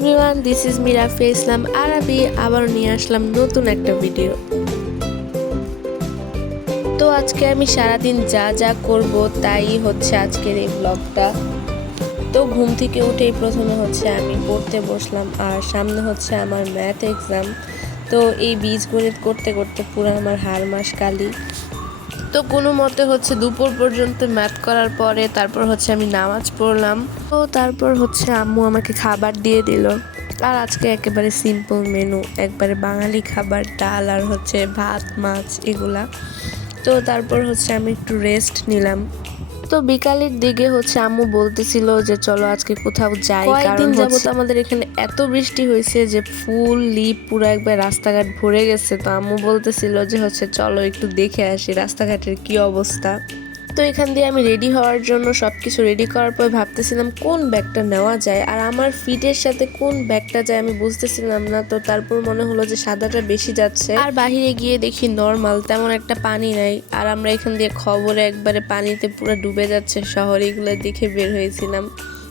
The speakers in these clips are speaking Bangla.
এভরিওয়ান, দিস ইজ মিরাফে ইসলাম আরবি। আবার নিয়ে আসলাম নতুন একটা ভিডিও। তো আজকে আমি সারাদিন যা যা করব তাই হচ্ছে আজকের এই ব্লগটা। তো ঘুম থেকে উঠেই প্রথমে হচ্ছে আমি পড়তে বসলাম, আর সামনে হচ্ছে আমার ম্যাথ এক্সাম। তো এই বীজগণিত করতে করতে পুরো আমার হাড় মাস কালি। তো কোনো মতে হচ্ছে দুপুর পর্যন্ত ম্যাথ করার পরে তারপর হচ্ছে আমি নামাজ পড়লাম। তো তারপর হচ্ছে আম্মু আমাকে খাবার দিয়ে দিল। আর আজকে একেবারে সিম্পল মেনু, একবারে বাঙালি খাবার, ডাল আর হচ্ছে ভাত মাছ এগুলা। তো তারপর হচ্ছে আমি একটু রেস্ট নিলাম। তো বিকালের দিকে হচ্ছে আম্মু বলতেছিল যে চলো আজকে কোথাও যাই। কয়েকদিন যাবত আমাদের এখানে এত বৃষ্টি হয়েছে যে ফুল লিপ পুরো একবার রাস্তাঘাট ভরে গেছে। তো আম্মু বলতেছিল যে হচ্ছে চলো একটু দেখে আসি রাস্তাঘাটের কি অবস্থা। তো এখান দিয়ে আমি রেডি হওয়ার জন্য সবকিছু রেডি করার পর ভাবতেছিলাম কোন ব্যাগটা নেওয়া যায়, আর আমার ফিটের সাথে কোন ব্যাগটা যায় আমি বুঝতেছিলাম না। তো তারপর মনে হলো যে সাদাটা বেশি যাচ্ছে। আর বাহিরে গিয়ে দেখি নর্মাল, তেমন একটা পানি নাই। আর আমরা এখান দিয়ে খবরে একবারে পানিতে পুরো ডুবে যাচ্ছে শহর, এগুলো দেখে বের হয়েছিলাম,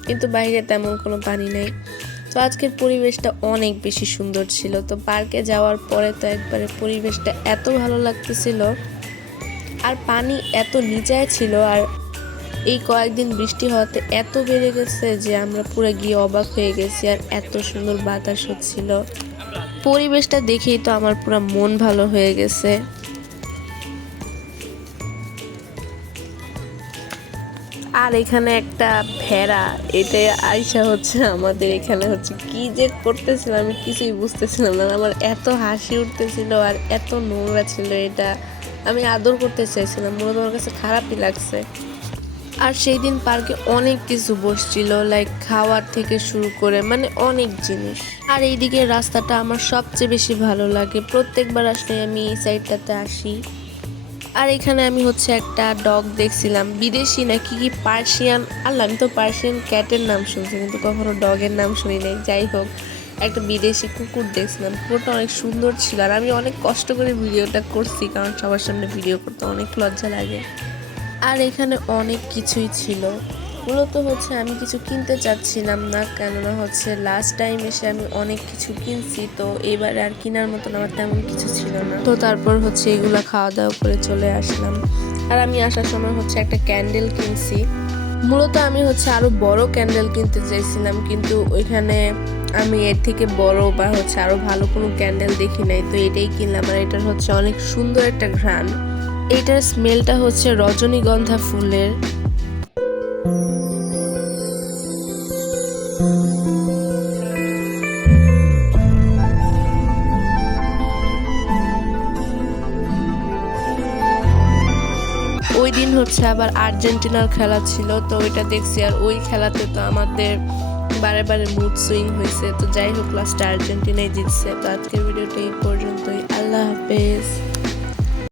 কিন্তু বাইরে তেমন কোনো পানি নেই। তো আজকের পরিবেশটা অনেক বেশি সুন্দর ছিল। তো পার্কে যাওয়ার পরে তো একবারে পরিবেশটা এত ভালো লাগতেছিল, আর পানি এত নিচায় ছিল, আর এই কয়েকদিন বৃষ্টি হওয়াতে এত বেড়ে গেছে যে আমরা পুরো গিয়ে অবাক হয়ে গেছি। আর এত সুন্দর বাতাস হচ্ছিল, পরিবেশটা দেখেই তো আমার পুরো মন ভালো হয়ে গেছে। আর এখানে একটা ভেড়া, এটা আইসা হচ্ছে আমাদের এখানে হচ্ছে কি যে করতেছিল আমি কিছুই বুঝতেছিলাম না। আমার এত হাসি উঠতেছিল আর এত নোংরা ছিল, এটা আমি আদর করতে চাইছিলাম, মনে তোমার কাছে খারাপই লাগছে। আর সেই দিন পার্কে অনেক কিছু বসছিল, লাইক খাওয়ার থেকে শুরু করে মানে অনেক জিনিস। আর এইদিকে রাস্তাটা আমার সবচেয়ে বেশি ভালো লাগে, প্রত্যেকবার আসলে আমি এই সাইডটাতে আসি। আর এখানে আমি হচ্ছে একটা ডগ দেখছিলাম, বিদেশি নাকি কি পার্সিয়ান, আল্লাহ আমি তো পার্সিয়ান ক্যাটের নাম শুনছি কিন্তু কখনো ডগের নাম শুনি নাই। যাই হোক, একটা বিদেশি কুকুর দেখছিলাম, কুকুরটা অনেক সুন্দর ছিল। আর আমি অনেক কষ্ট করে ভিডিওটা করছি, কারণ সবার সামনে ভিডিও করতে অনেক লজ্জা লাগে। আর এখানে অনেক কিছুই ছিল, মূলত হচ্ছে আমি কিছু কিনতে চাচ্ছিলাম না, কেননা হচ্ছে লাস্ট টাইম এসে আমি অনেক কিছু কিনছি। তো এবারে আর কেনার মতন আমার তেমন কিছু ছিল না। তো তারপর হচ্ছে এগুলা খাওয়া দাওয়া করে চলে আসলাম। আর আমি আসার সময় হচ্ছে একটা ক্যান্ডেল কিনছি। মূলত আমি হচ্ছে আরো বড় ক্যান্ডেল কিনতে চাইছিলাম, কিন্তু ওইখানে আমি এর থেকে বড় বা হচ্ছে আরো ভালো কোনো ক্যান্ডেল দেখি নাই। তো এটাই কিনলাম। আর এটার হচ্ছে অনেক সুন্দর একটা ঘ্রাণ, এটার স্মেলটা হচ্ছে রজনীগন্ধা ফুলের। ওই দিন হচ্ছে আবার আর্জেন্টিনার খেলা ছিল, তো ওইটা দেখছি। আর ওই খেলাতে তো আমাদের বারে বারে মুড সুইং হয়েছে। তো যাই হোক, লাস্টে আর্জেন্টিনাই জিতছে। তো আজকের ভিডিওটা এই পর্যন্তই। আল্লাহ হাফেজ।